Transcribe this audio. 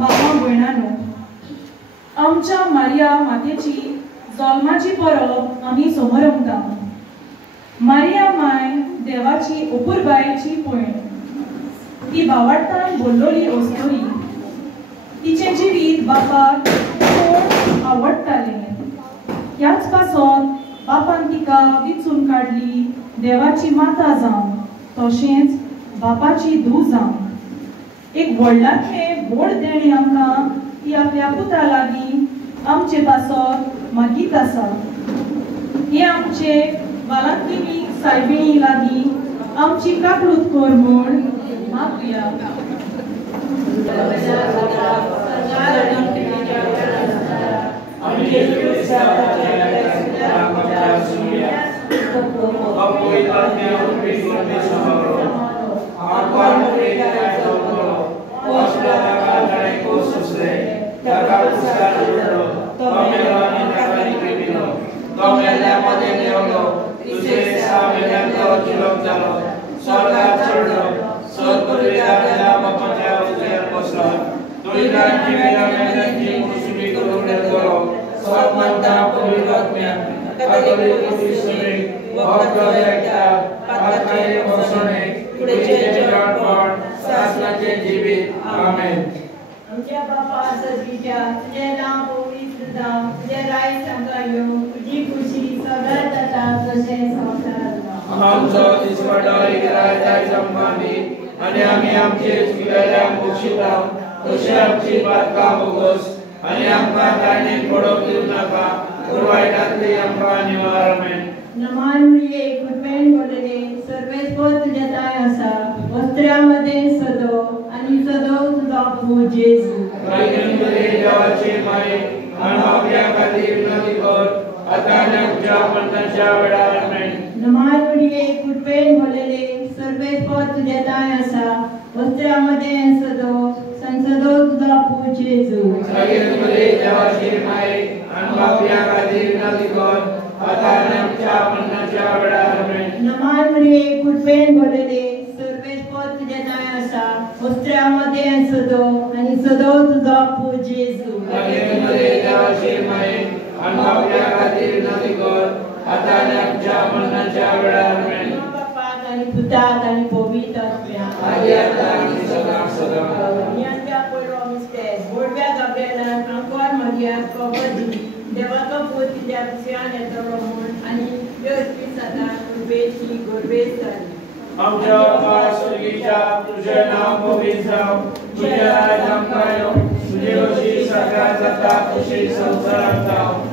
भावां भयणांनो, आमच्या मारिया मातेची जल्माची परब आमी समरमता. मारिया माय देवाची अपुरबायेची पयण. ती भावार्थान भरलोली असतली. तिचे जिवीत बापाक खूब आवडटालें. ह्याच पासोन बापान तिका विचून काडली देवाची माता जावन, तशेंच बापाची धूव जावन. एक व्हडल्यांतलें व्हड देणें आमकां ती आपल्या पुता लागीं आमचे पासोन मागीत आसा. हे आमचे बाळंतिणी सायबिणी लागीं आमची काकूट कर म्हूण मागुया. आमच्या बापा सजीच्या तुझे नाम पवित्र जावं, तुझे राय सांगा येवं, तुझी खुशी सगळ्यात जाता तशें संवसारांत. आमचो दिसपटो इकरायताय संपादी आनी आमी आमचे चुकलेल्यांक बक्षिता, तशें आमची पातकां बोगोस आनी आमकां कायणेक पडोवंक दिवं नाका, पूण वायटांतली आमकां निवार. आमेन. नमान मुळये कृपेन बोलले सर्वेस्वर तुझे ताय आसा, वस्त्रामध्ये सदो आणि सदो तुझा प्रभू जेजू. देवाची माय आनी आपल्या खातीर विनंती कर, आतां आनी आमच्या मरणाच्या वेळार. आमेन. नमान मुळये कृपेन बोलले सर्वेस्वर तुझे ताय आसा, वस्त्रामध्ये सदो संसदो तुझा प्रभू जेजू. देवाची माय आनी आपल्या खातीर विनंती कर, आतां आनी आमच्या मरणाच्या वेळार. आमेन. नमान मुळये कृपेन बोलले सर्वेस्वर तुझे ताय आसा, वस्त्रामध्ये सदो आणि सदो तुझा प्रभू जेजू. देवाची माय आनी आपल्या खातीर विनंती कर, आतां आनी आमच्या मरणाच्या वेळार. आमेन. बापाक आणि पुताक आणि पवित्र आत्म्याक आदी आतां आनी सदां सदां. नियांच्या पयलो मिस्तेर गोडव्या गाब्रिएलाक आंकवार मारयाक खबर दिली. देवाचो पूत तिच्या पिशव्यान येतलो म्हूण आनी व्यवस्थीत जाता कृपेची गोडवेस जाली. आमच्या बापा स्वर्गीच्या तुझें नांव पवित्र जावं, तुझें राज आमकां येवं, तुजी अशी सगळ्यात जाता तशी संवसारांत जावं.